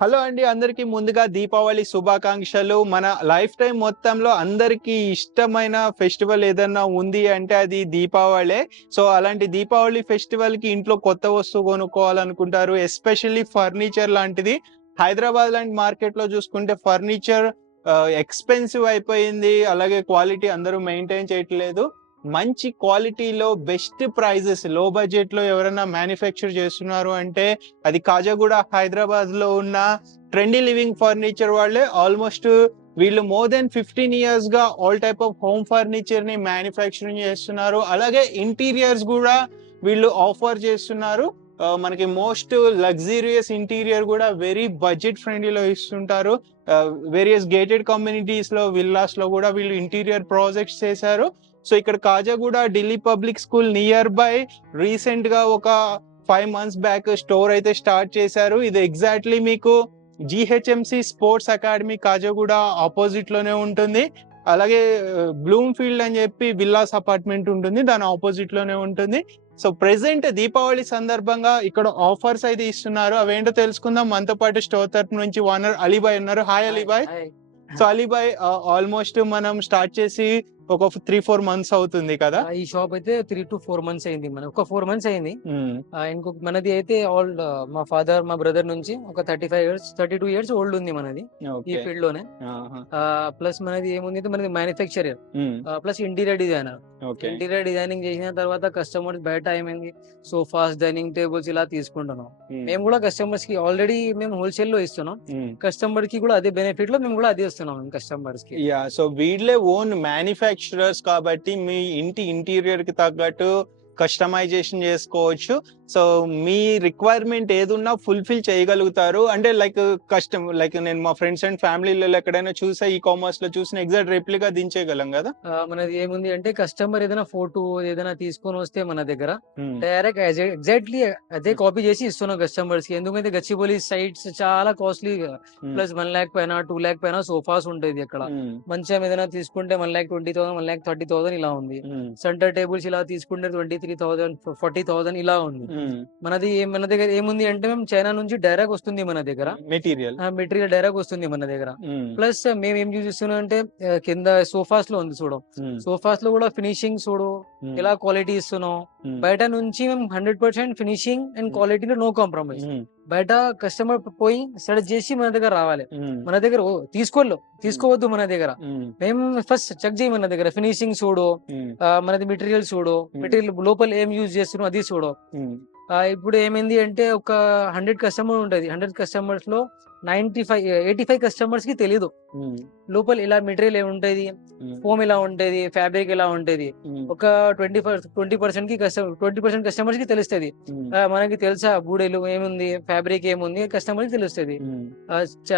Hello అండి అందరికీ ముందుగా దీపావళి శుభాకాంక్షలు. మన లైఫ్ టైం మొత్తంలో అందరికీ ఇష్టమైన ఫెస్టివల్ ఏదన్నా ఉంది అంటే అది దీపావళే. సో అలాంటి దీపావళి ఫెస్టివల్కి ఇంట్లో కొత్త వస్తువు కొనుక్కోవాలనుకుంటారు ఎస్పెషల్లీ ఫర్నిచర్ లాంటిది. హైదరాబాద్ లాంటి మార్కెట్లో చూసుకుంటే ఫర్నిచర్ ఎక్స్పెన్సివ్ అయిపోయింది అలాగే క్వాలిటీ అందరూ మెయింటైన్ చేయట్లేదు. మంచి క్వాలిటీలో బెస్ట్ ప్రైజెస్లో బడ్జెట్లో ఎవరైనా మ్యానుఫ్యాక్చర్ చేస్తున్నారు అంటే అది కాజాగూడ హైదరాబాద్లో ఉన్న ట్రెండీ లివింగ్ ఫర్నిచర్ వాళ్ళే. ఆల్మోస్ట్ వీళ్ళు మోర్ దెన్ ఫిఫ్టీన్ ఇయర్స్గా ఆల్ టైప్ ఆఫ్ హోమ్ ఫర్నిచర్ని మ్యానుఫ్యాక్చరింగ్ చేస్తున్నారు. అలాగే ఇంటీరియర్స్ కూడా వీళ్ళు ఆఫర్ చేస్తున్నారు. మనకి మోస్ట్ లగ్జీరియస్ ఇంటీరియర్ కూడా వెరీ బడ్జెట్ ఫ్రెండ్లీలో ఇస్తుంటారు. వేరియస్ గేటెడ్ కమ్యూనిటీస్లో విల్లాస్లో కూడా వీళ్ళు ఇంటీరియర్ ప్రాజెక్ట్స్ చేశారు. సో ఇక్కడ Kajaguda Delhi public school near by రీసెంట్గా ఒక ఫైవ్ మంత్స్ బ్యాక్ స్టోర్ అయితే స్టార్ట్ చేశారు. ఇది ఎగ్జాక్ట్లీ మీకు జిహెచ్ఎంసి స్పోర్ట్స్ అకాడమీ కాజాగూడ ఆపోజిట్లోనే ఉంటుంది. అలాగే బ్లూమ్ ఫీల్డ్ అని చెప్పి విల్లాస్ అపార్ట్మెంట్ ఉంటుంది. దాని ఆపోజిట్లోనే ఉంటుంది. సో ప్రెసెంట్ దీపావళి సందర్భంగా ఇక్కడ ఆఫర్స్ అయితే ఇస్తున్నారు. అవేంటో తెలుసుకుందాం. మనతో పాటు స్టోర్ తరపు నుంచి ఓనర్ అలీబాయ్ ఉన్నారు. Hi Alibhai. So Alibhai almost మనం స్టార్ట్ చేసి ఒక త్రీ ఫోర్ మంత్స్ అవుతుంది కదా? ఈ షాప్ అయితే త్రీ టు ఫోర్ మంత్స్ అయింది మన ఒక ఫోర్ మంత్స్ అయింది. ఇంకొక మనది అయితే ఆల్ మా ఫాదర్ మా బ్రదర్ నుంచి ఒక thirty five years thirty two years old ఉంది మనది. ఈ ఫీల్డ్లోనే. ప్లస్ మనది ఏముంది అంటే మనది manufacturer. Plus interior designer interior designing చేసిన తర్వాత కస్టమర్స్ బయట ఏమైంది సోఫాస్ డైనింగ్ టేబుల్స్ ఇలా తీసుకుంటున్నాం. మ్మ్. కూడా కస్టమర్స్కి ఆల్రెడీ మేము హోల్సేల్లో ఇస్తున్నాం. కస్టమర్కి కూడా అదే బెనిఫిట్లో మేము కూడా అదే ఇస్తున్నాం కస్టమర్స్కి. యా సో వీళ్ళే ఓన్ మ్యానుఫ్యాక్చరర్స్ కాబట్టి మీ ఇంటి ఇంటీరియర్కి తగ్గట్టు కస్టమైజేషన్ చేసుకోవచ్చు. సో మీ రిక్వైర్మెంట్ ఏదున్నా ఫుల్ఫిల్ చేయగలుగుతారు అంటే లైక్ కస్టమ్ లైక్ నేను మా ఫ్రెండ్స్ అండ్ ఫ్యామిలీలో ఎక్కడైనా చూసా ఈ కామర్స్లో చూసిన ఎగ్జాక్ట్ రెప్లికా దించేయగలం కదా మనది ఏముంది అంటే కస్టమర్ ఏదైనా ఫోటో ఏదైనా తీసుకొని వస్తే మన దగ్గర. డైరెక్ట్ ఎగ్జాక్ట్లీ అదే కాపీ చేసి ఇస్తున్నాం కస్టమర్స్కి ఎందుకంటే గచ్చిబౌలి సైట్స్ చాలా కాస్ట్లీ. ప్లస్ వన్ ల్యాక్ పైన టూ ల్యాక్ పైన సోఫాస్ ఉంటుంది అక్కడ మ్మ్. మంచం ఏదైనా తీసుకుంటే one lakh twenty thousand one lakh thirty thousand ఇలా ఉంది. సెంటర్ టేబుల్స్ ఇలా తీసుకుంటే twenty three thousand forty thousand ఇలా ఉంది. మనది ఏ- మన దగ్గర ఏముంది అంటే మేము చైనా నుంచి డైరెక్ట్ వస్తుంది మన దగ్గర మెటీరియల్ మెటీరియల్ డైరెక్ట్ వస్తుంది మన దగ్గర. ప్లస్ మేము ఏం యూజ్ చేస్తున్నాం అంటే ఆ, కింద సోఫాస్లో ఉంది చూడు. సోఫాస్లో కూడా ఫినిషింగ్ చూడు. ఎలా క్వాలిటీ ఇస్తున్నాం. బయట నుంచి మేము hundred percent finishing and Hmm. క్వాలిటీలో నో కాంప్రమైజ్. బయట కస్టమర్ పోయి సెలెక్ట్ చేసి మన దగ్గర రావాలి. మన దగ్గర ఓ, తీసుకోళ్ళు తీసుకోవద్దు మన దగ్గర మ్మ్. ఫస్ట్ చెక్ చేయి మన దగ్గర ఫినిషింగ్ చూడు మనది మెటీరియల్ చూడు Hmm. మెటీరియల్ లోపల ఏం యూజ్ చేస్తున్నాం అది చూడు ఇప్పుడు ఏమైంది అంటే ఒక హండ్రెడ్ కస్టమర్ ఉంటుంది. హండ్రెడ్ కస్టమర్స్లో నైన్టీ ఫైవ్ ఎయిటీ ఫైవ్ కస్టమర్స్కి తెలియదు మ్మ్. లోపల ఇలా మెటీరియల్ ఏముంటది. ఫోమ్ ఎలా ఉంటది ఫ్యాబ్రిక్ ఎలా ఉంటది. ఒక ట్వంటీ ట్వంటీ పర్సెంట్కి కస్టమర్ ట్వంటీ పర్సెంట్ కస్టమర్స్కి తెలుస్తుంది మనకి తెలుసా బూడెలు ఏముంది? ఫ్యాబ్రిక్ ఏముంది? కస్టమర్కి తెలుస్తుంది.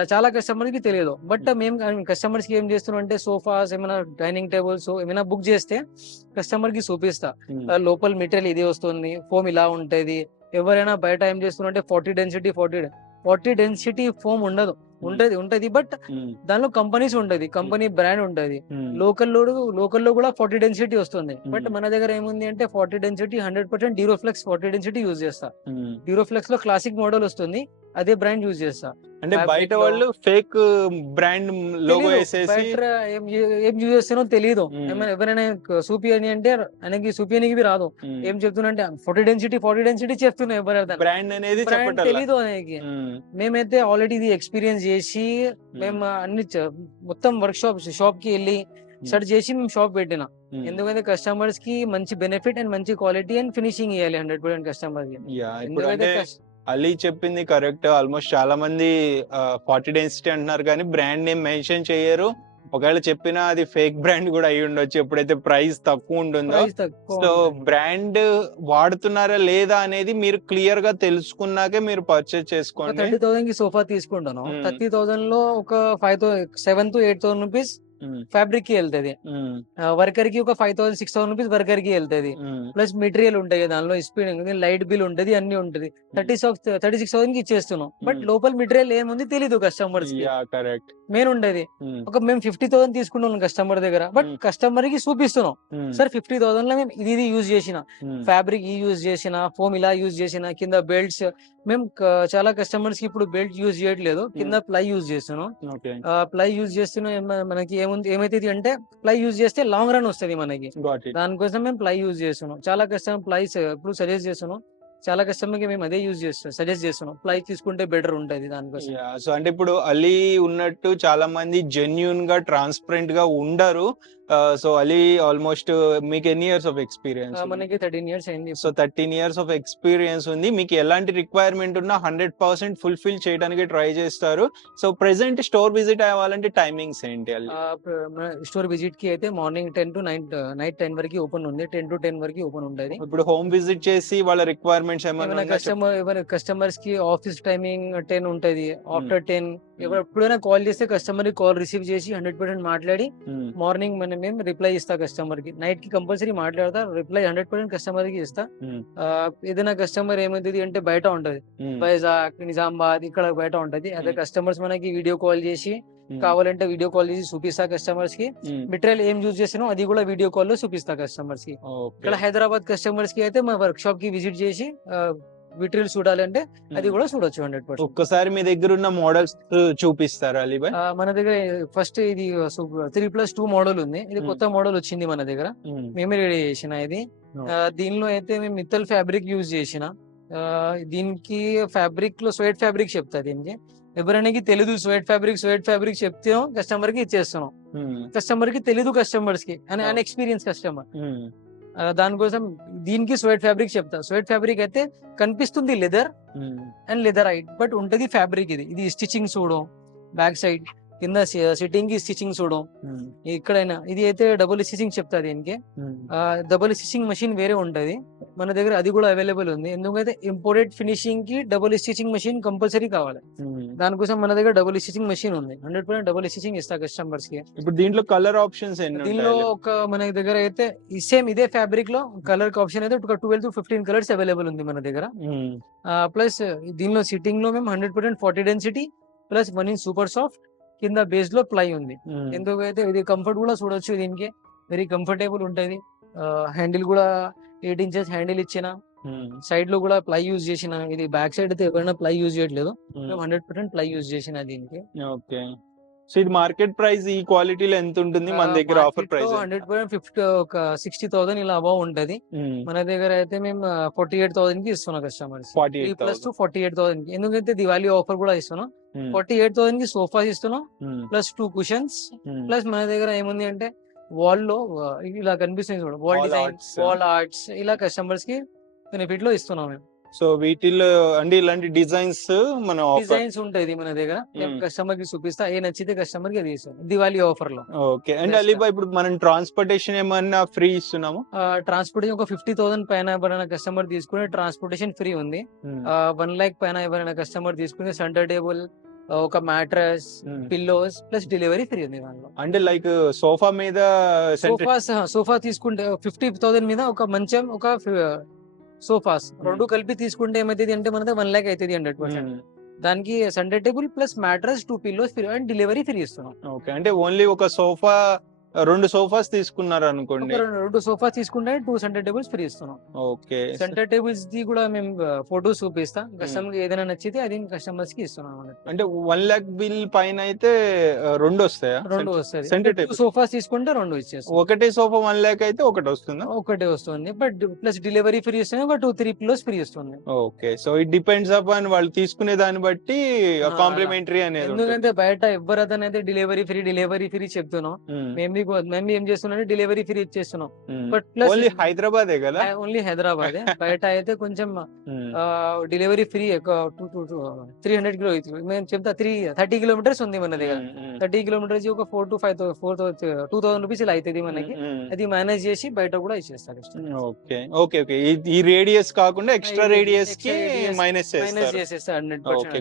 చాలా కస్టమర్కి తెలియదు. బట్ మేము. కస్టమర్స్కి ఏం చేస్తున్నాం అంటే సోఫాస్ ఏమైనా డైనింగ్ టేబుల్స్ ఏమైనా బుక్ చేస్తే కస్టమర్కి చూపిస్తా లోపల మెటీరియల్ ఇది వస్తుంది. ఫోమ్ ఇలా ఉంటది. ఎవరైనా బయట ఏం చేస్తున్నారు అంటే forty density forty forty density foam ఉండదు ఉంటది ఉంటది. బట్. దానిలో కంపెనీస్ ఉంటది కంపెనీ బ్రాండ్ ఉంటది. లోకల్లో లోకల్లో కూడా ఫార్టీ డెన్సిటీ వస్తుంది. బట్. మన దగ్గర ఏముంది అంటే forty density hundred percent Duroflex forty density use చేస్తా. మ్మ్. డీరోఫ్లెక్స్లో క్లాసిక్ మోడల్ వస్తుంది అదే బ్రాండ్ యూజ్ చేస్తా. అంటే బయట వాళ్ళు ఫేక్ బ్రాండ్ లోగో. వేసేసి ఏం యూజ్ చేస్తానో తెలియదు ఎవరైనా చూపియని అంటే ఆయనకి చూపియనికి రాదు. ఏం చెప్తున్నా అంటే ఫార్టీ డెన్సిటీ ఫార్టీ డెన్సిటీ చెప్తున్నా ఎవరైనా. బ్రాండ్ అనేది ఆయనకి. మేమైతే ఆల్రెడీ ఇది ఎక్స్పీరియన్స్ చేసి మేము. అన్ని మొత్తం వర్క్ షాప్ షాప్కి వెళ్ళి సెర్చ్ చేసి మేము షాప్ పెట్టిన. ఎందుకంటే కస్టమర్స్కి మంచి బెనిఫిట్ అండ్ మంచి క్వాలిటీ అండ్ ఫినిషింగ్ ఇవ్వాలి హండ్రెడ్ పర్సెంట్ కస్టమర్కి. ఎందుకంటే అలీ చెప్పింది కరెక్ట్ ఆల్మోస్ట్ చాలా మంది ఫార్టీ డెన్సిటీ అంటున్నారు కానీ బ్రాండ్ నేమ్ మెన్షన్ చేయరు. ఒకవేళ చెప్పినా అది ఫేక్ బ్రాండ్ కూడా అయి ఉండొచ్చు ఎప్పుడైతే ప్రైస్ తక్కువ ఉంటుందో సో. బ్రాండ్ వాడుతున్నారా లేదా అనేది మీరు క్లియర్గా తెలుసుకున్నాకే మీరు పర్చేస్ చేసుకోండి థర్టీ థౌసండ్కి సోఫా తీసుకుంటాను. థర్టీ థౌసండ్లో ఒక five thousand seven to eight thousand rupees. ఫ్యాబ్రిక్కి వెళ్తది. వర్కర్కి ఒక five thousand six thousand rupees వర్కర్కి వెళ్తది. ప్లస్ మెటీరియల్ ఉంటాయి దానిలో స్పీడ్ లైట్ బిల్ ఉంటది అన్ని ఉంటది థర్టీ థర్టీ సిక్స్ థౌసండ్కి ఇచ్చేస్తున్నాం బట్. లోపల మెటీరియల్ ఏముంది తెలీదు కస్టమర్స్కి కరెక్ట్ మెయిన్ ఉండేది. ఒక మేము ఫిఫ్టీ థౌసండ్ తీసుకున్నాం కస్టమర్ దగ్గర బట్. కస్టమర్కి చూపిస్తున్నాం. సార్ ఫిఫ్టీ థౌసండ్లో మేము ఇది ఇది యూజ్ చేసిన. ఫ్యాబ్రిక్ ఈ యూజ్ చేసిన ఫోమ్ ఇలా యూజ్ చేసిన కింద బెల్ట్స్. మేము చాలా కస్టమర్స్కి ఇప్పుడు బెల్ట్ యూజ్ చేయట్లేదు. కింద ప్లై యూజ్ చేస్తున్నాం. ప్లై యూజ్ చేస్తున్నాం మనకి ఏముంది ఏమైతుంది అంటే ప్లై యూజ్ చేస్తే లాంగ్ రన్ వస్తుంది మనకి. దానికోసం మేము ప్లై యూజ్ చేస్తున్నాం. చాలా కస్టమర్ ప్లైస్ ఇప్పుడు సజెస్ట్ చేస్తున్నాం. చాలా కస్టమర్కి మేము అదే యూజ్ చేస్తాం సజెస్ట్ చేస్తున్నాం. ప్లై తీసుకుంటే బెటర్ ఉంటుంది దానికోసం. సో అంటే ఇప్పుడు అలీ ఉన్నట్టు చాలా మంది జెన్యున్గా ట్రాన్స్పరెంట్గా ఉండరు. సో అలీ ఆల్మోస్ట్ మీకు ఎన్ని ఇయర్స్ ఆఫ్ ఎక్స్పీరియన్స్ మనకి థర్టీన్ ఇయర్స్ అయింది so thirteen years of experience ఉంది. మీకు ఎలాంటి రిక్వైర్మెంట్ ఉన్నా హండ్రెడ్ పర్సెంట్ ఫుల్ఫిల్ చేయడానికి ట్రై చేస్తారు. సో ప్రెసెంట్ స్టోర్ విజిట్ అవ్వాలంటే టైమింగ్స్ ఏంటి స్టోర్ విజిట్కి అయితే morning ten to nine night ten వరకు ఓపెన్ ఉంది. టెన్ టు టెన్ వరకు ఓపెన్ ఉంటుంది ఇప్పుడు హోమ్ విజిట్ చేసి వాళ్ళ రిక్వైర్మెంట్స్ ఏమైనా కస్టమర్ కస్టమర్స్కి ఆఫీస్ టైమింగ్ టెన్ ఉంటది. ఆఫ్టర్ టెన్ ఎప్పుడైనా కాల్ చేస్తే కస్టమర్ కాల్ రిసీవ్ చేసి హండ్రెడ్ పర్సెంట్ మాట్లాడి. మార్నింగ్ మనం మేము రిప్లై ఇస్తా కస్టమర్కి నైట్కి కంపల్సరీ మాట్లాడతా రిప్లై హండ్రెడ్ పర్సెంట్ కస్టమర్కి ఇస్తా Hmm. ఏదైనా కస్టమర్ ఏమైతుంది అంటే బయట ఉంటది Hmm. వైజాగ్ నిజామాబాద్ ఇక్కడ బయట ఉంటది అదే Hmm. కస్టమర్స్ మనకి వీడియో కాల్ చేసి Hmm. కావాలంటే వీడియో కాల్ చేసి చూపిస్తా కస్టమర్స్కి Hmm. మెటీరియల్ ఏం యూజ్ చేసినో అది కూడా వీడియో కాల్లో చూపిస్తా కస్టమర్స్కి. ఇక్కడ హైదరాబాద్ కస్టమర్స్కి అయితే మా వర్క్ షాప్కి విజిట్ చేసి మెటీరియల్ చూడాలంటే అది. కూడా చూడొచ్చు హండ్రెడ్ పర్సెంట్. ఒక్కసారి మీ దగ్గర ఉన్న మోడల్స్ చూపిస్తారా అలీబాయ్ మన దగ్గర ఫస్ట్ ఇది త్రీ ప్లస్ టూ మోడల్ ఉంది. ఇది. కొత్త మోడల్ వచ్చింది మన దగ్గర. మేమే. రెడీ చేసిన ఇది. దీనిలో అయితే మేము మిత్తల్ ఫ్యాబ్రిక్ యూజ్ చేసిన. దీనికి ఫ్యాబ్రిక్లో స్వెట్ ఫ్యాబ్రిక్ చెప్తా దీనికి. ఎవరైనా తెలీదు స్వెట్ ఫ్యాబ్రిక్ స్వెట్ ఫ్యాబ్రిక్ చెప్తే కస్టమర్కి ఇచ్చేస్తున్నాం. కస్టమర్కి తెలీదు కస్టమర్స్కి. అని Oh. అన్ ఎక్స్పీరియన్స్ కస్టమర్ దానికోసం దీనికి స్వెట్ ఫ్యాబ్రిక్ చెప్తా. స్వెట్ ఫ్యాబ్రిక్ అయితే కనిపిస్తుంది లెదర్ అండ్ లెదర్ ఐట్ బట్ ఉంటది ఫ్యాబ్రిక్ ఇది. ఇది స్టిచింగ్ చూడడం బ్యాక్ సైడ్ కింద సిట్టింగ్కి స్టిచింగ్ చూడడం ఇక్కడైనా ఇది అయితే డబుల్ స్టిచింగ్ చెప్తా దీనికి. డబుల్ స్టిచింగ్ మెషిన్ వేరే ఉంటది. మన దగ్గర అది కూడా అవైలబుల్ ఉంది. ఎందుకంటే ఇంపోర్టెడ్ ఫినిషింగ్కి డబుల్ స్టిచింగ్ మెషిన్ కంపల్సరీ కావాలి. దానికోసం మన దగ్గర డబుల్ స్టిచింగ్ మెషిన్ ఉంది. హండ్రెడ్ పర్సెంట్ డబుల్ స్టిచింగ్ ఇస్తా కస్టమర్స్కి. ఇప్పుడు దీంట్లో కలర్ ఆప్షన్స్ దీనిలో ఒక మన దగ్గర అయితే సేమ్ ఇదే ఫ్యాబ్రిక్లో కలర్ ఆప్షన్ అయితే ఒక twelve to fifteen colours available ఉంది మన దగ్గర. ప్లస్ దీనిలో సిట్టింగ్లో మేము hundred percent forty density plus one in super soft కింద బేస్లో ప్లై ఉంది. ఎందుకైతే ఇది కంఫర్ట్ కూడా చూడొచ్చు దీనికి. వెరీ కంఫర్టబుల్ ఉంటది. హ్యాండిల్ కూడా ఎయిట్ ఇంచెస్ హ్యాండిల్ ఇచ్చిన సైడ్లో కూడా ప్లై యూజ్ చేసిన ఇది బ్యాక్ సైడ్ అయితే ఎవరైనా ప్లై యూజ్ చేయట్లేదు. హండ్రెడ్ పర్సెంట్ ప్లై యూజ్ చేసిన దీనికి. ఓకే. సో ఇది మార్కెట్ ప్రైస్ ఈ క్వాలిటీలో ఎంత ఉంటుంది? మన దగ్గర offer price hundred percent fifty ఒక సిక్స్టీ థౌసండ్ ఇలా అబౌవ్ ఉంటది. మన దగ్గర అయితే మేము ఫార్టీ ఎయిట్ థౌసండ్కి ఇస్తున్నాం customers plus to forty eight థౌసండ్కి. ఎందుకంటే దివాళీ ఆఫర్ కూడా ఇస్తున్నాం. ఫార్టీ ఎయిట్ థౌసండ్కి సోఫాస్ ఇస్తున్నాం. ప్లస్ టూ కుషన్స్ ప్లస్ మన దగ్గర ఏముంది అంటే వాల్లో ఇలా కనిపిస్తుంది wall Wall design arts. Wall arts ఇలా కస్టమర్స్కి బెనిఫిట్లో ఇస్తున్నాం మేము. సో వీటిలో అంటే ఇలాంటి డిజైన్స్ మన డిజైన్స్ ఉంటాయి మన దగ్గర. Hmm. కస్టమర్కి చూపిస్తా ఏ నచ్చితే కస్టమర్కి అది ఇస్తాం. దివాళీ ఆఫర్లో ఓకే. అండ్. అలీబా ఇప్పుడు మనం ట్రాన్స్పోర్టేషన్ ఏమన్నా ఫ్రీ ఇస్తున్నాము? ట్రాన్స్పోర్టేషన్ ఒక ఫిఫ్టీ థౌసండ్ పైన ఎవరైనా కస్టమర్ తీసుకునే ట్రాన్స్పోర్టేషన్ ఫ్రీ ఉంది. వన్ ల్యాక్ పైన ఎవరైనా కస్టమర్ తీసుకునే సెంటర్ టేబుల్ ఒక mattress pillows plus delivery free ఉంది దానిలో. అంటే లైక్ సోఫా మీద సోఫాస్ సోఫా తీసుకుంటే ఫిఫ్టీ థౌసండ్ మీద ఒక మంచం ఒక సోఫాస్ రెండు కలిపి తీసుకుంటే ఏమైతుంది అంటే మనది వన్ ల్యాక్ అవుతుంది హండ్రెడ్ పర్సెంట్. Hmm. దానికి centre table plus mattress two pillows free and delivery free ఇస్తున్నాం. ఓకే. అంటే ఓన్లీ ఒక సోఫా రెండు సోఫాస్ తీసుకున్నారు అనుకోండి రెండు- సోఫా తీసుకుంటే టూ సెంటర్ టేబుల్స్ ఫ్రీ ఇస్తున్నాం. ఓకే. సెంటర్ టేబుల్స్ ది కూడా మేము ఫోటోస్ చూపిస్తాం. కస్టమర్ ఏదైనా నచ్చితే అది కస్టమర్స్కి ఇస్తున్నాం అన్నట్టు. అంటే వన్ లాక్ బిల్ పైన అయితే రెండు వస్తాయా? రెండు వస్తుంది సెంటర్ టేబుల్ సోఫాస్ తీసుకుంటే రెండు ఇచ్చేస్తాం. ఒకటే సోఫా వన్ లాక్ అయితే ఒకటి వస్తుందా? ఒకటే వస్తుంది. బట్ ప్లస్ డెలివరీ ఫ్రీ ఇస్తుంది ఒక టూ త్రీ పిల్లోస్ ఫ్రీ ఇస్తుంది okay. So it depends upon వాళ్ళు తీసుకునే దాన్ని బట్టి కాంప్లిమెంటరీ అనేది. ఎందుకంటే బయట ఎవరదైనా అయితే డెలివరీ ఫ్రీ డెలివరీ ఫ్రీ చెప్తున్నాం. Hmm. మేము మీకు- మేము ఏం చేస్తున్నాం డెలివరీ ఫ్రీ ఇచ్చేస్తున్నాం. బట్ ప్లస్ ఓన్లీ హైదరాబాదే కదా? ఓన్లీ హైదరాబాద్. బయట అయితే కొంచెం. Delivery free two two two three hundred kilo మేము చెప్తా త్రీ థర్టీ కిలోమీటర్స్ ఉంది మన దగ్గర. థర్టీ కిలోమీటర్స్ ఒక four to five four two thousand rupees ఇలా అవుతుంది మనకి. అది మేనేజ్ చేసి బయట కూడా ఇచ్చేస్తారు ఓకే. Okay okay. ఈ రేడియస్ కాకుండా ఎక్స్ట్రా రేడియస్కి మైనస్ మైనస్ చేసేస్తారు హండ్రెడ్ పర్సెంట్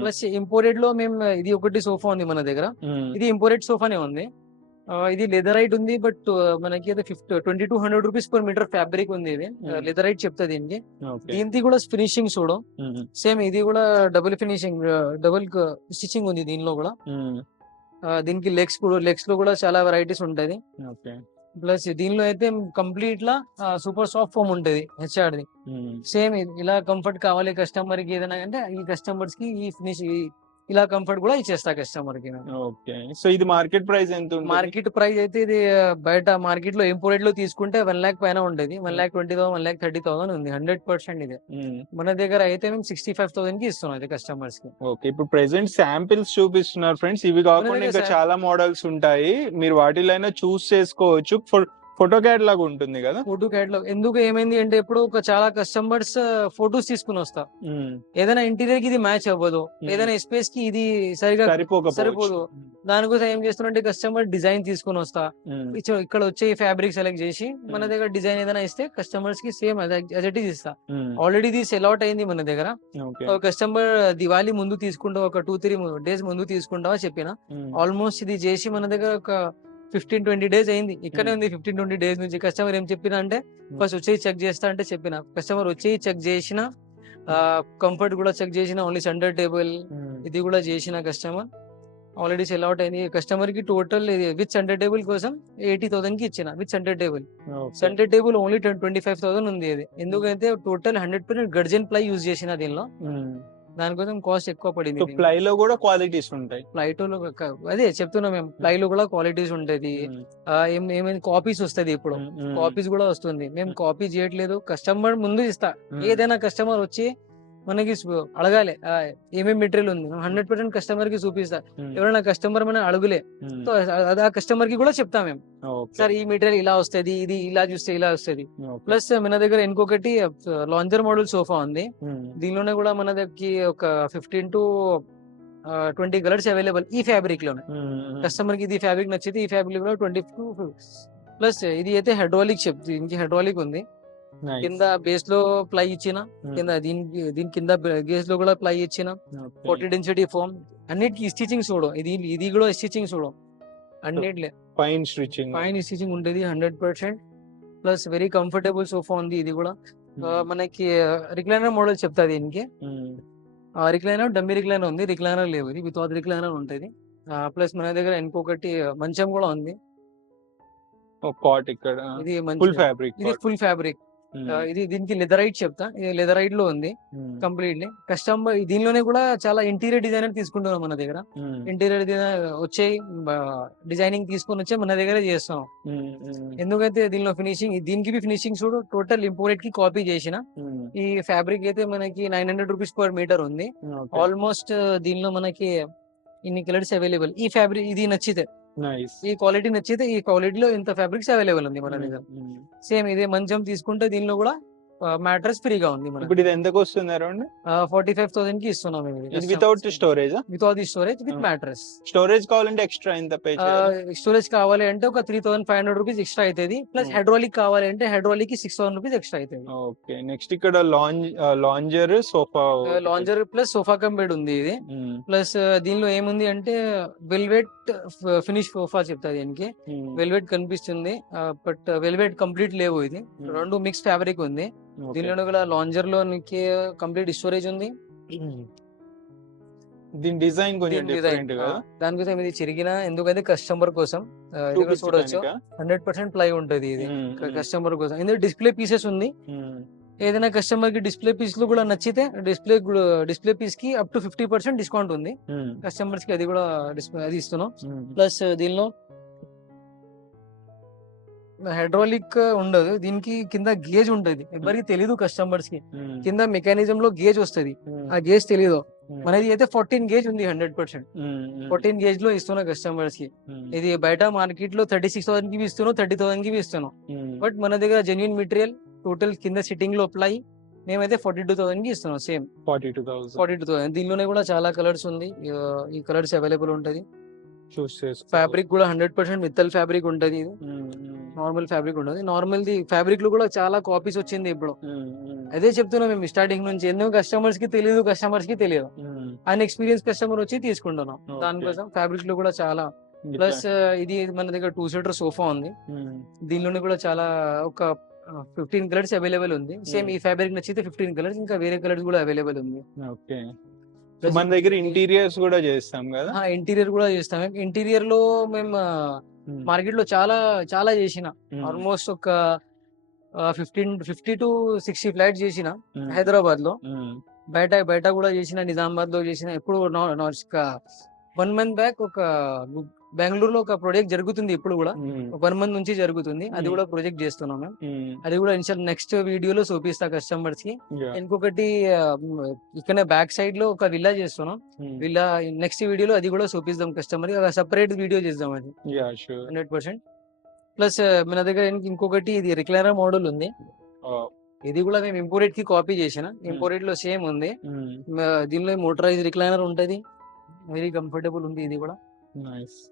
ప్లస్ ఇంపోర్టెడ్లో మేము ఇది ఒకటి సోఫా ఉంది మన దగ్గర. ఇది ఇంపోర్టెడ్ సోఫానే ఉంది. ఇది లెదరైట్ ఉంది బట్ మనకి అయితే fifty twenty two hundred rupees per metre fabric ఉంది ఇది. Hmm. లెదరైట్ చెప్తా దీనికి. దీనికి కూడా ఫినిషింగ్ చూడం. సేమ్ ఇది కూడా డబుల్ ఫినిషింగ్ డబుల్ స్టిచింగ్ ఉంది దీనిలో కూడా. దీనికి లెగ్స్ కూడా లెగ్స్లో కూడా చాలా వెరైటీస్ ఉంటది. ప్లస్ దీనిలో అయితే కంప్లీట్ లా సూపర్ సాఫ్ట్ ఫోమ్ ఉంటది హెచ్ఆర్ ది. సేమ్ ఇలా కంఫర్ట్ కావాలి కస్టమర్కి ఏదైనా అంటే ఈ కస్టమర్స్కి ఈ ఫినిష్ ఇలా కంఫర్ట్ కూడా ఇచ్చేస్తా కస్టమర్కి ఓకే. సో ఇది మార్కెట్ ప్రైస్ ఎంత మార్కెట్ ప్రైస్ అయితే ఇది బయట మార్కెట్లో ఇంపోర్టెడ్లో తీసుకుంటే వన్ లాక్ పైన ఉండేది. One lakh twenty thousand one lakh thirty thousand ఉంది. హండ్రెడ్ పర్సెంట్ ఇది. మన దగ్గర అయితే మేము సిక్స్టీ ఫైవ్ థౌసండ్కి ఇస్తున్నాం ఇది కస్టమర్స్కి. ఓకే. ఇప్పుడు ప్రెసెంట్ శాంపిల్స్ చూపిస్తున్నారు ఫ్రెండ్స్ ఇవి కాకుండా ఇంకా చాలా మోడల్స్ ఉంటాయి. మీరు వాటిలో అయినా చూస్ చేసుకోవచ్చు ఫోటో క్యాట్ లాగా ఉంటుంది కదా? ఫోటో క్యాటలాగ్ ఎందుకు ఏమైంది అంటే ఇప్పుడు ఒక చాలా కస్టమర్స్ ఫొటోస్ తీసుకుని వస్తా. ఏదైనా ఇంటీరియర్కి ఇది మ్యాచ్ అవ్వదు. ఏదైనా స్పేస్కి ఇది సరిగా సరిపోదు. దానికోసం ఏం చేస్తున్నా కస్టమర్ డిజైన్ తీసుకుని వస్తా. ఇక్కడ వచ్చే ఫ్యాబ్రిక్ సెలెక్ట్ చేసి మన. దగ్గర డిజైన్ ఏదైనా ఇస్తే కస్టమర్స్కి సేమ్ యాజ్ ఇట్ ఇస్తా. ఆల్రెడీ ఇది అవుట్ అయింది మన దగ్గర. కస్టమర్ దివాళీ ముందు తీసుకుంటా ఒక టూ త్రీ డేస్ ముందు తీసుకుంటావా? చెప్పిన. ఆల్మోస్ట్ ఇది చేసి మన దగ్గర ఒక ఫిఫ్టీన్ ట్వంటీ డేస్ అయింది. ఇక్కడే Hmm. ఉంది ఫిఫ్టీన్ ట్వంటీ డేస్ నుంచి. కస్టమర్ ఏం చెప్పిన అంటే ఫస్ట్ వచ్చి చెక్ చేస్తా అంటే చెప్పిన. కస్టమర్ వచ్చి చెక్ చేసిన కంఫర్ట్ కూడా చెక్ చేసిన ఓన్లీ సెంటర్ టేబుల్ ఇది కూడా చేసిన కస్టమర్ ఆల్రెడీ సెల్ అవుట్ అయింది. కస్టమర్కి టోటల్ విత్ సెంటర్ టేబుల్ కోసం ఎయిటీ థౌసండ్కి ఇచ్చిన with centre table. Centre table only twenty five thousand ఉంది ఇది. ఎందుకంటే total hundred percent gurjan ply use చేసిన దీనిలో. ఉమ్. దానికోసం కాస్ట్ ఎక్కువ పడింది ప్లై లో కూడా క్వాలిటీస్ ఉంటాయి. ఫ్లైట్ అదే చెప్తున్నాం మేము ఫ్లై లో కూడా క్వాలిటీస్ ఉంటది. ఉమ్, ఆ, ఏం ఏమైంది? కాపీస్ వస్తది ఇప్పుడు. కాపీస్ కూడా వస్తుంది. మేము కాపీ చేయట్లేదు. కస్టమర్ ముందు ఇస్తా. ఏదైనా కస్టమర్ వచ్చి మనకి అడగాలి. ఆ, ఏమేం మెటీరియల్ ఉంది? హండ్రెడ్ పర్సెంట్ కస్టమర్కి చూపిస్తా ఎవరైనా కస్టమర్ మన అడుగులే. సో అది ఆ కస్టమర్కి కూడా చెప్తాం మేము. సార్ ఈ మెటీరియల్ ఇలా వస్తది ఇది ఇలా చూస్తే ఇలా వస్తది. ప్లస్ మన దగ్గర ఇంకొకటి లాంజర్ మోడల్ సోఫా ఉంది. దీనిలోనే కూడా మన దగ్గరికి ఒక fifteen to twenty colours available ఈ ఫ్యాబ్రిక్లోనే కస్టమర్కి ఇది ఫ్యాబ్రిక్ నచ్చితే ఈ ఫ్యాబ్రిక్లో ట్వంటీ ప్లస్ ఇది అయితే హైడ్రాలిక్ షేప్ దీనికి హైడ్రాలిక్ ఉంది. కింద బేస్లో ప్లై ఇచ్చిన. ఉమ్, కింద దీనికి దీని కింద గేస్లో కూడా ప్లై ఇచ్చిన. ఫోర్టీ డెన్సిటీ ఫోమ్ అన్నిటికి స్టిచింగ్ చూడు. ఇది ఇది కూడా స్టిచింగ్ చూడు. అన్నిట్లే. ఫైన్ స్టిచ్చింగ్ ఫైన్ స్టిచింగ్ ఉంటుంది hundred percent plus very comfortable sofa ఉంది ఇది కూడా. ఆ, మనకి రిక్లైనర్ మోడల్ చెప్తా దీనికి. రిక్లైనర్ డమ్మి రిక్లైనర్ ఉంది. రిక్లైనర్ లేవు ఇది. వితౌట్ రిక్లైనర్ ఉంటుంది. ప్లస్ మన దగ్గర ఇంకొకటి మంచం కూడా ఉంది. కాట్ ఇక్కడ. ఇది ఫుల్ ఫ్యాబ్రిక్ ఇది ఫుల్ ఫ్యాబ్రిక్ ఇది దీనికి లెదరైట్ చెప్తా. ఇది లెదరైట్లో ఉంది కంప్లీట్లీ కస్టమర్ దీనిలోనే కూడా చాలా ఇంటీరియర్ డిజైనర్ తీసుకుంటున్నాం మన దగ్గర. ఇంటీరియర్ వచ్చే డిజైనింగ్ తీసుకొని వచ్చే మన దగ్గర చేస్తున్నాం. ఎందుకైతే దీనిలో ఫినిషింగ్ దీనికి ఫినిషింగ్ చూడు టోటల్ ఇంపోర్టెడ్కి కాపీ చేసిన. ఈ ఫ్యాబ్రిక్ అయితే మనకి nine hundred rupees per metre ఉంది. ఆల్మోస్ట్ దీనిలో మనకి ఇన్ని కలర్స్ అవైలబుల్ ఈ ఫ్యాబ్రిక్ ఇది నచ్చితే ఈ క్వాలిటీ నచ్చితే ఈ క్వాలిటీలో ఇంత ఫ్యాబ్రిక్స్ అవైలబుల్ ఉంది మన దగ్గర సేమ్ ఇదే మంచం తీసుకుంటే దీనిలో కూడా మ్యాట్రస్ ఫ్రీగా ఉంది మన ఇప్పుడు ఇది ఎంతకు వస్తుంది అరౌండ్ ఫార్టీ ఫైవ్ థౌసండ్కి ఇస్తున్నాం మేము. ఇది without storage without the storage with Ah. Mattress storage కావాలంటే ఎక్స్ట్రా ఎంత పే స్టోరేజ్ కావాలి అంటే ఒక three thousand five hundred rupees extra అవుతుంది ప్లస్ Hmm. హైడ్రాలిక్ కావాలి అంటే హైడ్రాలిక్కి సిక్స్ థౌసండ్ రూపీస్ ఎక్స్ట్రా అవుతుంది ఓకే నెక్స్ట్ ఇక్కడ lounge lounger sofa lounger plus sofa cum bed ఉంది ఇది. ప్లస్ దీనిలో ఏముంది అంటే వెల్వెట్ ఫినిష్ సోఫా చెప్తా దీనికి. వెల్వెట్ కనిపిస్తుంది. బట్ వెల్వెట్ కంప్లీట్ లేవు ఇది. రెండు మిక్స్ ఫ్యాబ్రిక్ ఉంది. దీనిలో కూడా లాంజర్లో కంప్లీట్ స్టోరేజ్ ఉంది. దీని డిజైన్ కొంచెం దీని డిఫరెంట్ ఆ, కదా దానికోసం ఇది చిరిగిన ఎందుకంటే కస్టమర్ కోసం చూడొచ్చు? హండ్రెడ్ పర్సెంట్ ప్లై ఉంటది ఇది కస్టమర్ కోసం. ఎందుకంటే డిస్ప్లే పీసెస్ ఉంది. ఏదైనా కస్టమర్కి డిస్ప్లే పీస్లో కూడా నచ్చితే డిస్ప్లే డిస్ప్లే పీస్కి up to fifty percent discount ఉంది. కస్టమర్స్కి అది కూడా అది ఇస్తున్నాం. ప్లస్ దీనిలో హైడ్రాలిక్ ఉండదు. దీనికి కింద గేజ్ ఉంటది. ఎవరికి తెలీదు కస్టమర్స్కి కింద మెకానిజం లో గేజ్ వస్తది. ఆ గేజ్ తెలీదు. మనది అయితే ఫోర్టీన్ గేజ్ ఉంది హండ్రెడ్ పర్సెంట్. ఫోర్టీన్ గేజ్లో ఇస్తున్నా కస్టమర్స్కి ఇది బయట మార్కెట్లో థర్టీ సిక్స్ థౌసండ్కి ఇస్తున్నాం థర్టీ థౌసండ్కి ఇస్తున్నాం బట్ మన దగ్గర జెన్యున్ మెటీరియల్ టోటల్ కింద సిట్టింగ్లో అప్లై మేమైతే ఫార్టీ టూ థౌసండ్కి ఇస్తున్నాం సేమ్ 42,000 ఫార్టీ టూ థౌసండ్. దీనిలోనే కూడా చాలా కలర్స్ ఉంది. ఈ కలర్స్ అవైలబుల్ ఉంటది. చూస్ చేసుకో. ఫ్యాబ్రిక్ కూడా హండ్రెడ్ పర్సెంట్ మిత్తల్ ఫ్యాబ్రిక్ ఉంటది నార్మల్ ఫ్యాబ్రిక్ ఉండదు. నార్మల్ ది ఫ్యాబ్రిక్లో కూడా చాలా కాపీస్ వచ్చింది ఇప్పుడు. అదే చెప్తున్నాం మేము స్టార్టింగ్ నుంచి. ఎందుకు కస్టమర్స్కి తెలియదు. కస్టమర్స్కి తెలియదు ఆయన ఎక్స్పీరియన్స్ కస్టమర్ వచ్చి తీసుకుంటున్నాం. దానికోసం ఫ్యాబ్రిక్లో కూడా చాలా. ప్లస్ ఇది మన దగ్గర టూ సీటర్ సోఫా ఉంది. దీనిలోనే కూడా చాలా ఒక ఫిఫ్టీన్ కలర్స్ అవైలబుల్ ఉంది. సేమ్. ఈ ఫ్యాబ్రిక్ నచ్చితే ఫిఫ్టీన్ కలర్స్ ఇంకా వేరే కలర్స్ కూడా అవైలబుల్ ఉంది. మన దగ్గర ఇంటీరియర్స్ కూడా చేస్తాం కదా? ఇంటీరియర్ కూడా చేస్తాం. ఇంటీరియర్లో మేము మార్కెట్లో చాలా చాలా చేసిన. ఆల్మోస్ట్ ఒక fifteen fifty to sixty flat చేసిన ఉమ్, హైదరాబాద్లో బయట బయట కూడా చేసిన నిజామాబాద్లో చేసిన ఎప్పుడు వన్ మంత్ బ్యాక్ ఒక బెంగళూరులో ఒక ప్రాజెక్ట్ జరుగుతుంది ఇప్పుడు కూడా. వన్ మంత్ నుంచి జరుగుతుంది. అది. కూడా ప్రాజెక్ట్ చేస్తున్నాం మేము. అది కూడా ఇన్షాల్ నెక్స్ట్ వీడియోలో చూపిస్తా కస్టమర్స్కి. ఇంకొకటి ఇక్కడ బ్యాక్ సైడ్లో ఒక విల్లా చేస్తున్నాం. విల్లా నెక్స్ట్ వీడియోలో అది కూడా చూపిస్తాం కస్టమర్కి. సపరేట్ వీడియో చేద్దాం అది. హండ్రెడ్ పర్సెంట్ ప్లస్ మన దగ్గర ఇంక- ఇంకొకటి ఇది రిక్లైనర్ మోడల్ ఉంది. Oh, ఇది కూడా మేము ఇంపోర్టెడ్కి కాపీ చేసిన. ఇంపోర్టెడ్లో సేమ్ ఉంది. దీనిలో మోటరైజ్ రిక్లైనర్ ఉంటది. వెరీ కంఫర్టబుల్ ఉంది ఇది కూడా. Nice.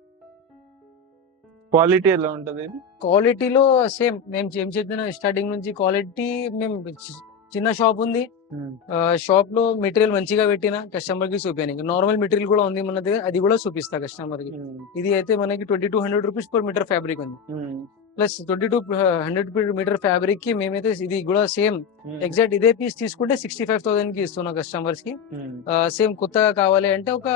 క్వాలిటీ ఎలా ఉంటది? క్వాలిటీలో సేమ్ మేము ఏం చెప్పిన స్టార్టింగ్ నుంచి క్వాలిటీ మేము చిన్న షాప్ ఉంది. షాప్లో మెటీరియల్ మంచిగా పెట్టిన కస్టమర్కి చూపాను నార్మల్ మెటీరియల్ కూడా ఉంది మన దగ్గర. అది కూడా చూపిస్తా కస్టమర్కి. ఉమ్, ఇది అయితే మనకి twenty two hundred rupees per meter fabric ఉంది plus twenty two hundred meter ఫ్యాబ్రిక్కి మేమైతే ఇది కూడా సేమ్ ఎగ్జాక్ట్ ఇదే పీస్ తీసుకుంటే సిక్స్టీ ఫైవ్ థౌసండ్కి ఇస్తున్నాం కస్టమర్స్కి. సేమ్ కొత్తగా కావాలి అంటే ఒక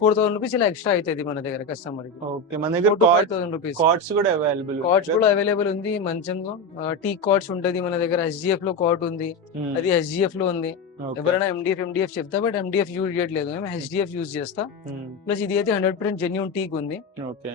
ఫోర్ థౌసండ్ రూపీస్ ఇలా ఎక్స్ట్రా అవుతుంది మన దగ్గర కస్టమర్ ఓకే మన దగ్గర ఫైవ్ థౌసండ్ రూపీస్ కార్డ్స్ కూడా అవైలబుల్ కార్డ్స్ కూడా అవైలబుల్ ఉంది మంచంలో టీ కార్డ్స్ ఉంటది మన దగ్గర ఎస్జిఎఫ్లో కార్డ్ ఉంది. అది ఎస్జిఎఫ్లో ఉంది. ఎవరైనా ఎండిఎఫ్ ఎండిఎఫ్ చెప్తా బట్ ఎండిఎఫ్ యూజ్ చేయట్లేదు. మేము హెచ్డిఎఫ్ యూజ్ చేస్తా. ప్లస్ ఇది అయితే హండ్రెడ్ పర్సెంట్ జెన్యున్ టీక్ ఉంది.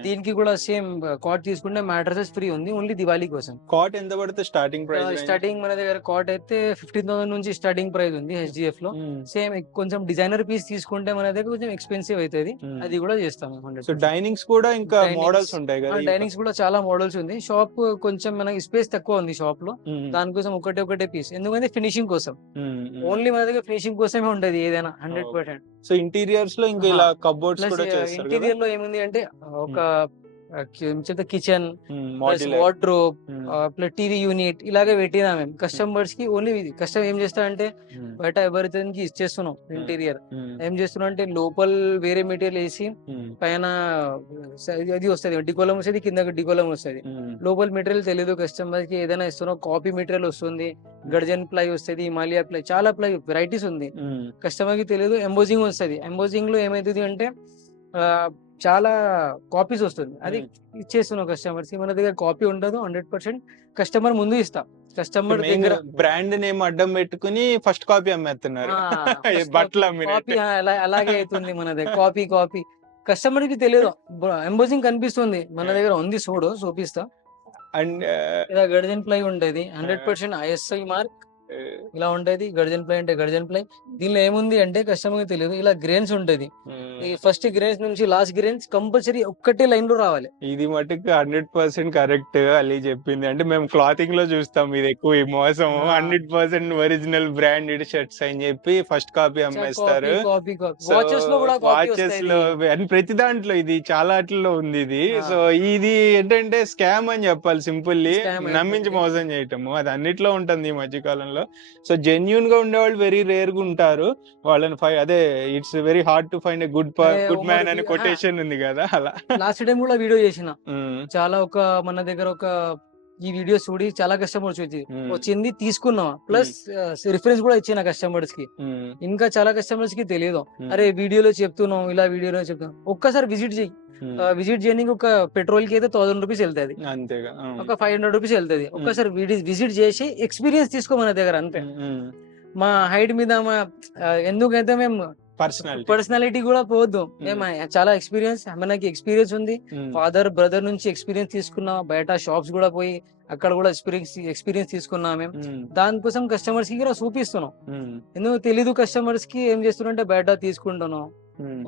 దీనికి కూడా సేమ్ కార్డ్ తీసుకుంటే మ్యాట్రసెస్ ఫ్రీ ఉంది ఓన్లీ దివాళీ కోసం. కాట్ ఎంత పడితే స్టార్టింగ్ ప్రైస్ స్టార్టింగ్ మన దగ్గర కార్డ్ అయితే ఫిఫ్టీన్ థౌసండ్ నుంచి స్టార్టింగ్ ప్రైస్ ఉంది హెచ్డిఎఫ్లో. సేమ్ కొంచెం డిజైనర్ పీస్ తీసుకుంటే మన దగ్గర కొంచెం ఎక్స్పెన్సివ్ అవుతుంది. అది కూడా చేస్తాం సో డైనింగ్స్ కూడా ఇంకా మోడల్స్ ఉంటాయి కదా డైనింగ్స్ కూడా చాలా మోడల్స్ ఉంది. షాప్ కొంచెం మనకి స్పేస్ తక్కువ ఉంది షాప్లో. దానికోసం ఒకటే ఒకటే పీస్ ఎందుకంటే ఫినిషింగ్ కోసం. ఉమ్. ఓన్లీ మన దగ్గర ఫినిషింగ్ కోసమే ఉంటది ఏదైనా హండ్రెడ్ పర్సెంట్ సో ఇంటీరియర్స్లో ఇంకా. ఇలా కబోర్డ్స్ కూడా చేస్తారు ఇంటీరియర్లో ఏముంది అంటే ఒక చెప్తే kitchen wardrobe plus TV unit ఇలాగే పెట్టినా మేము. కస్టమర్స్కి ఓన్లీ కస్టమర్ ఏం చేస్తారంటే బయట ఎవరితోకి ఇచ్చేస్తున్నాం ఇంటీరియర్ ఏం చేస్తున్నాం అంటే లోపల వేరే మెటీరియల్ వేసి పైన అది వస్తుంది. డికోలం వస్తుంది కింద డికోలం వస్తుంది. లోపల మెటీరియల్ తెలియదు కస్టమర్కి ఏదైనా ఇస్తున్నాం కాపీ మెటీరియల్ వస్తుంది. గర్జన్ ప్లై వస్తుంది హిమాలయ ప్లై చాలా ప్లై వెరైటీస్ ఉంది. కస్టమర్కి తెలియదు ఎంబోజింగ్ వస్తుంది. ఎంబోజింగ్లో ఏమైతుంది అంటే చాలా కాపీస్ వస్తుంది. అది ఇచ్చేస్తున్నాం కస్టమర్స్కి. మన దగ్గర కాపీ ఉండదు హండ్రెడ్ పర్సెంట్ కస్టమర్ ముందు ఇస్తాం. కస్టమర్ దగ్గర బ్రాండ్ నేమ్ అడ్డం పెట్టుకుని ఫస్ట్ కాపీ అమ్మేస్తున్నారు. బట్టలు కాపీ అమ్మినట్టు. అలాగే అవుతుంది మన దగ్గర. కాపీ కాపీ కస్టమర్కి తెలియదు. ఎంబోజింగ్ కనిపిస్తుంది. మన దగ్గర ఉంది చూడు చూపిస్తా. అండ్ ఇలా గర్జన్ ప్లై ఉంటది. హండ్రెడ్ పర్సెంట్ ఐఎస్ఐ మార్క్ ఇలా ఉంటది గర్జన్ ప్లై అంటే గర్జన్ ప్లై దీనిలో ఏముంది అంటే కస్టమర్ తెలియదు ఇలా గ్రెయిన్స్ ఉంటది. ఈ ఫస్ట్ గ్రెయిన్స్ నుంచి లాస్ట్ గ్రెయిన్స్ కంపల్సరీ ఒక్కటే లైన్లో రావాలి. ఇది మటుకు హండ్రెడ్ పర్సెంట్ కరెక్ట్ అలీ చెప్పింది. అంటే మేము క్లాతింగ్లో చూస్తాం ఇది ఎక్కువ ఈ మోసం. Hundred percent original branded shirts అని చెప్పి ఫస్ట్ కాపీ అమ్మేస్తారు. వాచెస్లో ప్రతి దాంట్లో ఇది చాలా వాటిల్లో ఉంది ఇది. సో ఇది ఏంటంటే స్కామ్ అని చెప్పాలి సింపుల్లీ. నమ్మించి మోసం చేయటము. అది అన్నిట్లో ఉంటుంది ఈ మధ్య కాలంలో సో జెన్యున్గా ఉండేవాళ్ళు వెరీ రేర్గా ఉంటారు. వాళ్ళని ఫై అదే it's very hard to find a good good man అనే. కొటేషన్ ఉంది కదా అలా. లాస్ట్ టైం కూడా వీడియో చేసిన. చాలా ఒక మన దగ్గర ఒక ఈ వీడియోస్ చూడి చాలా కస్టమర్స్ వచ్చి వచ్చింది తీసుకున్నాం. ప్లస్ రిఫరెన్స్ కూడా ఇచ్చిన కస్టమర్స్కి ఇంకా చాలా కస్టమర్స్కి తెలియదు అరే వీడియోలో చెప్తున్నాం ఇలా వీడియోలో చెప్తున్నాం. ఒక్కసారి విజిట్ చేయి. విజిట్ చేయడానికి ఒక పెట్రోల్కి అయితే థౌసండ్ రూపీస్ వెళ్తుంది. అంతేగా. ఒక ఫైవ్ హండ్రెడ్ రూపీస్ వెళ్తుంది. ఒక్కసారి విజిట్ చేసి ఎక్స్పీరియన్స్ తీసుకో మన దగ్గర అంతే. మా హైట్ మీద మా ఎందుకైతే మేము పర్సనాలిటీ పర్సనాలిటీ కూడా పోవద్దు మేము చాలా ఎక్స్పీరియన్స్ మనకి ఎక్స్పీరియన్స్ ఉంది. ఫాదర్ బ్రదర్ నుంచి ఎక్స్పీరియన్స్ తీసుకున్నాం బయట షాప్స్ కూడా పోయి అక్కడ కూడా ఎక్స్పీరియన్స్ ఎక్స్పీరియన్స్ తీసుకున్నాం మేము దానికోసం కస్టమర్స్కి కూడా చూపిస్తున్నాం. ఉమ్, ఎందుకు తెలీదు కస్టమర్స్కి ఏం చేస్తున్నారంటే బయట తీసుకుంటున్నాం.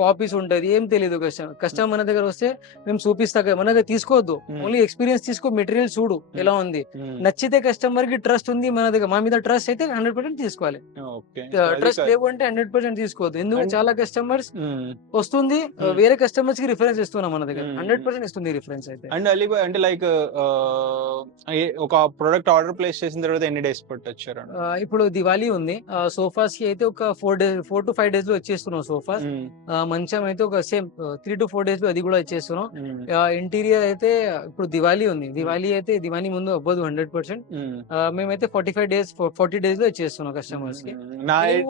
కాపీస్ ఉంటది. ఏం తెలియదు కస్టమర్ కస్టమర్ మన దగ్గర వస్తే మేము చూపిస్తా మన దగ్గర తీసుకోవద్దు. Hmm. ఓన్లీ ఎక్స్పీరియన్స్ తీసుకో మెటీరియల్ చూడు. ఎలా ఉంది? నచ్చితే కస్టమర్కి ట్రస్ట్ ఉంది మన దగ్గర. మా మీద ట్రస్ట్ అయితే హండ్రెడ్ పర్సెంట్ తీసుకోవాలి. ట్రస్ట్. లేవు అంటే హండ్రెడ్ పర్సెంట్ తీసుకోవద్దు. ఎందుకంటే చాలా కస్టమర్స్ వస్తుంది. Hmm. వేరే కస్టమర్స్కి రిఫరెన్స్ ఇస్తున్నాం మన దగ్గర. Hmm. హండ్రెడ్ పర్సెంట్ ఇస్తుంది రిఫరెన్స్ అయితే. అండ్ అలీ అంటే లైక్ ఒక ప్రోడక్ట్ ఆర్డర్ ప్లేస్ చేసిన తర్వాత ఎన్ని డేస్ పట్టొచ్చారు ఇప్పుడు దివాళీ ఉంది. సోఫాస్కి అయితే ఒక four days four to five డేస్లో వచ్చేస్తున్నాం సోఫాస్ మంచం అయితే ఒక సేమ్ త్రీ టు ఫోర్ డేస్లో అది కూడా ఇచ్చేస్తున్నాం ఇంటీరియర్ అయితే ఇప్పుడు దివాళీ ఉంది. దివాళీ అయితే దివాళీ ముందు అవ్వదు హండ్రెడ్ పర్సెంట్. మేమైతే ఫార్టీ ఫైవ్ డేస్ ఫార్టీ డేస్లో ఇచ్చేస్తున్నాం కస్టమర్స్కి.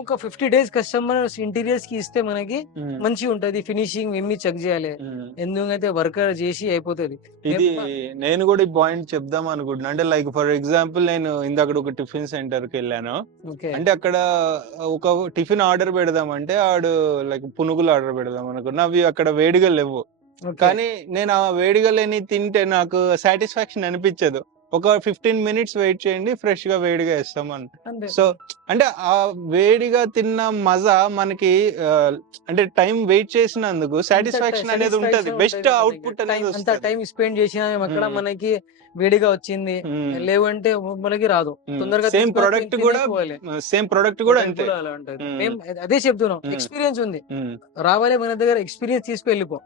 ఒక ఫిఫ్టీ డేస్ కస్టమర్స్ ఇంటీరియర్స్కి ఇస్తే మనకి మంచిగా ఉంటది. ఫినిషింగ్ ఏమి చెక్ చేయాలి. ఉమ్. ఎందుకంటే వర్కర్ చేసి అయిపోతుంది. ఇది నేను కూడా ఈ పాయింట్ చెప్దాం అనుకుంటున్నా. అంటే లైక్ ఫర్ ఎగ్జాంపుల్ నేను ఇందాక ఒక టిఫిన్ సెంటర్కి వెళ్ళాను. అంటే అక్కడ ఒక టిఫిన్ ఆర్డర్ పెడదామంటే ఆడు లైక్ పునుగులు ఆర్డర్ పెడదాం అనుకున్నా. అవి అక్కడ వేడిగా లేవు. కానీ నేను ఆ వేడిగా లేని తింటే నాకు సాటిస్ఫాక్షన్ అనిపించదు. ఒక ఫిఫ్టీన్ మినిట్స్ వెయిట్ చేయండి ఫ్రెష్గా వేడిగా ఇస్తాం అని సో అంటే ఆ వేడిగా తిన్న మజా మనకి అంటే టైం వెయిట్ చేసినందుకు సాటిస్ఫాక్షన్ అనేది ఉంటది. బెస్ట్ అవుట్పుట్ అనేది. టైం స్పెండ్ చేసినా. మనకి వేడిగా వచ్చింది. లేవంటే మనకి రాదు. తొందరగా సేమ్ ప్రొడక్ట్ కూడా. సేమ్ ప్రొడక్ట్ కూడా అంతే. మ్మ్. అదే చెప్తున్నాం. ఎక్స్పీరియన్స్ ఉంది. రావాలి మన దగ్గర ఎక్స్పీరియన్స్ తీసుకెళ్ళిపో.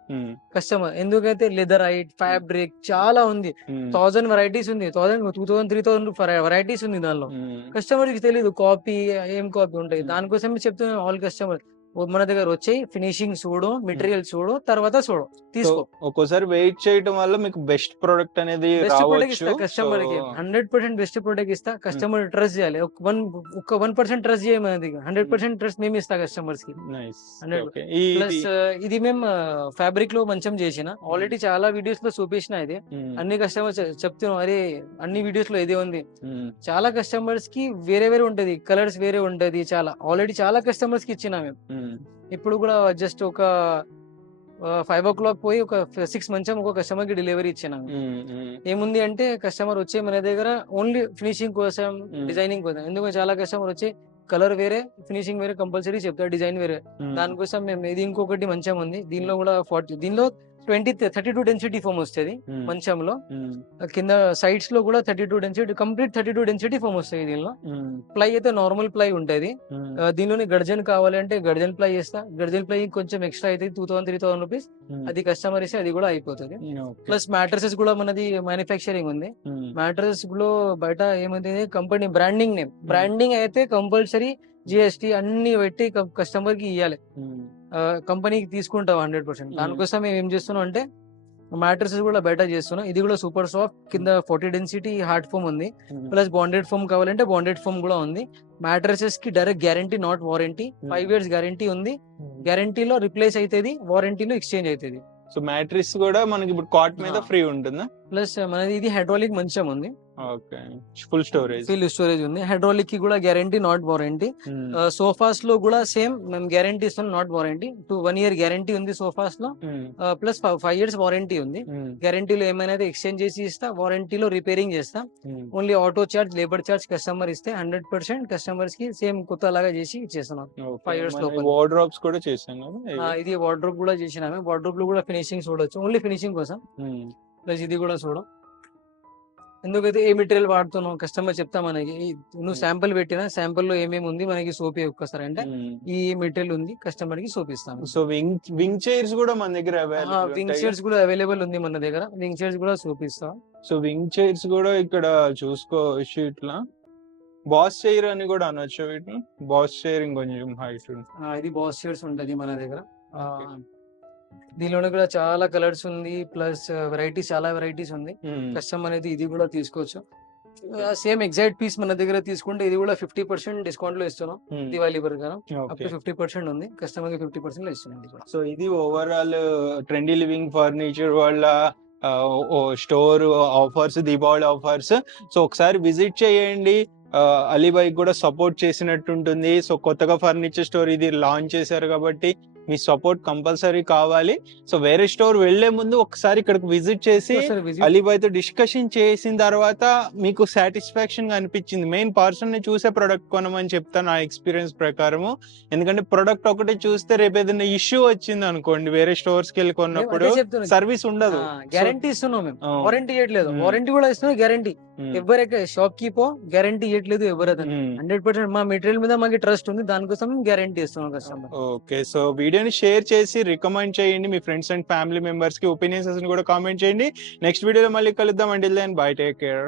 కస్టమర్ ఎందుకైతే లెదర్ ఐట్ ఫ్యాబ్రిక్ చాలా ఉంది. థౌసండ్ వెరైటీస్ ఉంది thousand two thousand three thousand varieties ఉంది దానిలో. కస్టమర్కి తెలియదు కాపీ ఏం కాపీ ఉంటాయి. దానికోసమే చెప్తున్నాను ఆల్ కస్టమర్ మన దగ్గర వచ్చాయి. ఫినిషింగ్ చూడు మెటీరియల్ చూడు తర్వాత చూడు. తీసుకో. ఒక్కోసారి వెయిట్ చేయటం వల్ల మీకు బెస్ట్ ప్రొడక్ట్ అనేది బెస్ట్ ప్రొడక్ట్ రావచ్చు ఇస్తా కస్టమర్కి. హండ్రెడ్ పర్సెంట్ బెస్ట్ ప్రొడక్ట్ ఇస్తా. కస్టమర్ ట్రస్ట్ చేయాలి. ఒక వన్ ఒక వన్ పర్సెంట్ ట్రస్ట్ చేయమని హండ్రెడ్ పర్సెంట్ ట్రస్ట్ మేము ఇస్తా కస్టమర్స్కి. నైస్. 100 ఓకే. ప్లస్ ఇది మేము ఫ్యాబ్రిక్లో మంచం చేసిన. ఆల్రెడీ చాలా వీడియోస్లో చూపించిన ఇది. అన్ని కస్టమర్స్ చెప్తున్నాం. అరే అన్ని వీడియోస్లో ఇదే ఉంది. చాలా కస్టమర్స్కి వేరే వేరే ఉంటది. కలర్స్ వేరే ఉంటది చాలా. ఆల్రెడీ చాలా కస్టమర్స్కి ఇచ్చిన మేము. ఇప్పుడు కూడా జస్ట్ ఒక ఫైవ్ ఓ క్లాక్ పోయి ఒక సిక్స్ మంచం ఒక కస్టమర్కి డెలివరీ ఇచ్చినాము ఏముంది అంటే కస్టమర్ వచ్చే మన దగ్గర ఓన్లీ ఫినిషింగ్ కోసం. డిజైనింగ్ కోసం. ఎందుకంటే చాలా కస్టమర్ వచ్చి కలర్ వేరే ఫినిషింగ్ వేరే కంపల్సరీ చెప్తారు డిజైన్ వేరే. దానికోసం మేము ఇది ఇంకొకటి మంచం ఉంది. దీనిలో కూడా ఫార్టీ దీనిలో twenty thirty two density foam వస్తుంది మంచంలో. కింద సైడ్స్లో కూడా thirty two density complete thirty two density foam వస్తుంది దీనిలో. ప్లై అయితే నార్మల్ ప్లై ఉంటది. దీనిలోనే గర్జన్ కావాలంటే గర్జన్ ప్లై చేస్తా. గర్జన్ ప్లై కొంచెం ఎక్స్ట్రా అయితే two thousand three thousand rupees అది కస్టమర్ ఇస్తే అది కూడా అయిపోతుంది. ప్లస్ మ్యాట్రసెస్ కూడా మనది మ్యానుఫ్యాక్చరింగ్ ఉంది. మ్యాట్రస్లో బయట ఏమైంది? కంపెనీ బ్రాండింగ్ నేమ్ బ్రాండింగ్ అయితే కంపల్సరీ జిఎస్టి అన్ని పెట్టి కస్టమర్కి ఇవ్వాలి కంపెనీకి తీసుకుంటాం హండ్రెడ్ పర్సెంట్. దానికోసం మేము ఏం చేస్తున్నాం అంటే మ్యాట్రసెస్ కూడా బయట చేస్తున్నాం. ఇది కూడా సూపర్ సాఫ్ట్ కింద ఫార్టీ డెన్సిటీ హార్డ్ ఫోమ్ ఉంది. ప్లస్ బాండెడ్ ఫోమ్ కావాలంటే బాండెడ్ ఫోమ్ కూడా ఉంది. మ్యాట్రసెస్కి direct guarantee not warranty. Five years guarantee ఉంది. గ్యారంటీలో రిప్లేస్ అవుతుంది వారంటీలో ఎక్స్చేంజ్ అవుతుంది సో మ్యాట్రిక్స్ కూడా మనకి ఇప్పుడు కాట్ మీద. ఫ్రీ ఉంటుందా? ప్లస్ మనది ఇది హైడ్రాలిక్ మంచం ఉంది. Okay. Full storage fill storage ఉంది. హైడ్రాలిక్కి కూడా గ్యారంటీ నాట్ వారంటీ సోఫాస్లో కూడా సేమ్ మేము గ్యారంటీ ఇస్తున్నాం not warranty two one year guarantee ఉంది సోఫాస్లో. ప్లస్ ఫైవ్ ఇయర్స్ వారంటీ ఉంది. గ్యారంటీలో ఏమైనా ఎక్స్చేంజ్ చేసి ఇస్తా వారంటీలో రిపేరింగ్ చేస్తా. Only auto charge labour charge customer ఇస్తే హండ్రెడ్ పర్సెంట్ కస్టమర్స్కి సేమ్ కొత్త లాగా చేసి ఇచ్చేస్తున్నాం. Years లోపల. వార్డ్రోబ్స్ కూడా ఆ, ఇది వార్డ్రోబ్ కూడా చేసినామే. వార్డ్రోబ్లో కూడా ఫినిషింగ్ చూడొచ్చు. ఓన్లీ ఫినిషింగ్ కోసం. ప్లస్ ఇది కూడా చూడం. ఎందుకైతే ఏ మెటీరియల్ వాడుతున్నావు? కస్టమర్ చెప్తా మనకి నువ్వు శాంపుల్ పెట్టినా శాంపుల్లో ఏమేమి ఉంది మనకి సోప్ ఒక్కసారి అంటే. ఈ మెటీరియల్ ఉంది కస్టమర్కి సోప్ సో వింగ్ వింగ్ చైర్స్ కూడా మన దగ్గర వింగ్ చైర్స్ కూడా అవైలబుల్ ఉంది మన దగ్గర. వింగ్ చైర్స్ కూడా సోప్ ఇస్తాం సో వింగ్ చైర్స్ కూడా ఇక్కడ చూసుకోవచ్చు ఇట్లా బాస్ చైర్ అని కూడా అనొచ్చు వీటిని. బాస్ చైర్ ఇంకొంచెం హైట్ ఇది బాస్ చైర్స్ ఉంటది మన దగ్గర. దీనిలోనే కూడా చాలా కలర్స్ ఉంది ప్లస్ వెరైటీస్ చాలా వెరైటీస్ ఉంది. కస్టమర్ అనేది ఇది కూడా తీసుకోవచ్చు. సేమ్ ఎగ్జాక్ట్ పీస్ మన దగ్గర తీసుకుంటే ఇది కూడా ఫిఫ్టీ పర్సెంట్ డిస్కౌంట్లో ఇస్తున్నాం దివాళీ ప్రకారం. అప్ టు ఫిఫ్టీ పర్సెంట్ ఉంది కస్టమర్కి ఫిఫ్టీ పర్సెంట్లో ఇస్తున్నాం సో ఇది ఓవరాల్ ట్రెండీ లివింగ్ ఫర్నిచర్ వాళ్ళ store offers Deepavali offers so ఒకసారి విజిట్ చేయండి. అలీబాయ్ కూడా సపోర్ట్ చేసినట్టు ఉంటుంది. సో కొత్తగా ఫర్నిచర్ స్టోర్ ఇది లాంచ్ చేశారు కాబట్టి మీ సపోర్ట్ కంపల్సరీ కావాలి సో వేరే స్టోర్ వెళ్ళే ముందు ఒకసారి ఇక్కడికి విజిట్ చేసి అలీబాయ్తో డిస్కషన్ చేసిన తర్వాత మీకు సాటిస్ఫాక్షన్గా అనిపించింది మెయిన్ పర్సన్ని చూసే ప్రొడక్ట్ కొనమని చెప్తాను నా ఎక్స్పీరియన్స్ ప్రకారము ఎందుకంటే ప్రొడక్ట్ ఒకటి చూస్తే రేపు ఏదైనా ఇష్యూ వచ్చింది అనుకోండి వేరే స్టోర్స్కి వెళ్ళి కొన్నప్పుడు. సర్వీస్ ఉండదు గ్యారంటీ ఇస్తున్నాం. వారంటీ. వారంటీ కూడా ఇస్తున్నాం గ్యారంటీ ఎవరైతే షాప్కి పో గ్యారంటీ ఇవ్వట్లేదు ఎవరైతే. హండ్రెడ్ పర్సెంట్ మా మెటీరియల్ మీద మాకు ట్రస్ట్ ఉంది దానికోసం గ్యారంటీ ఇస్తున్నాం కస్టమర్ ఓకే సో వీడియోని షేర్ చేసి రికమెండ్ చేయండి మీ ఫ్రెండ్స్ అండ్ ఫ్యామిలీ మెంబర్స్కి ఒపీనియన్స్ కూడా కామెంట్ చేయండి. నెక్స్ట్ వీడియోలో మళ్ళీ కలుద్దాం. అండి బై టేక్ కేర్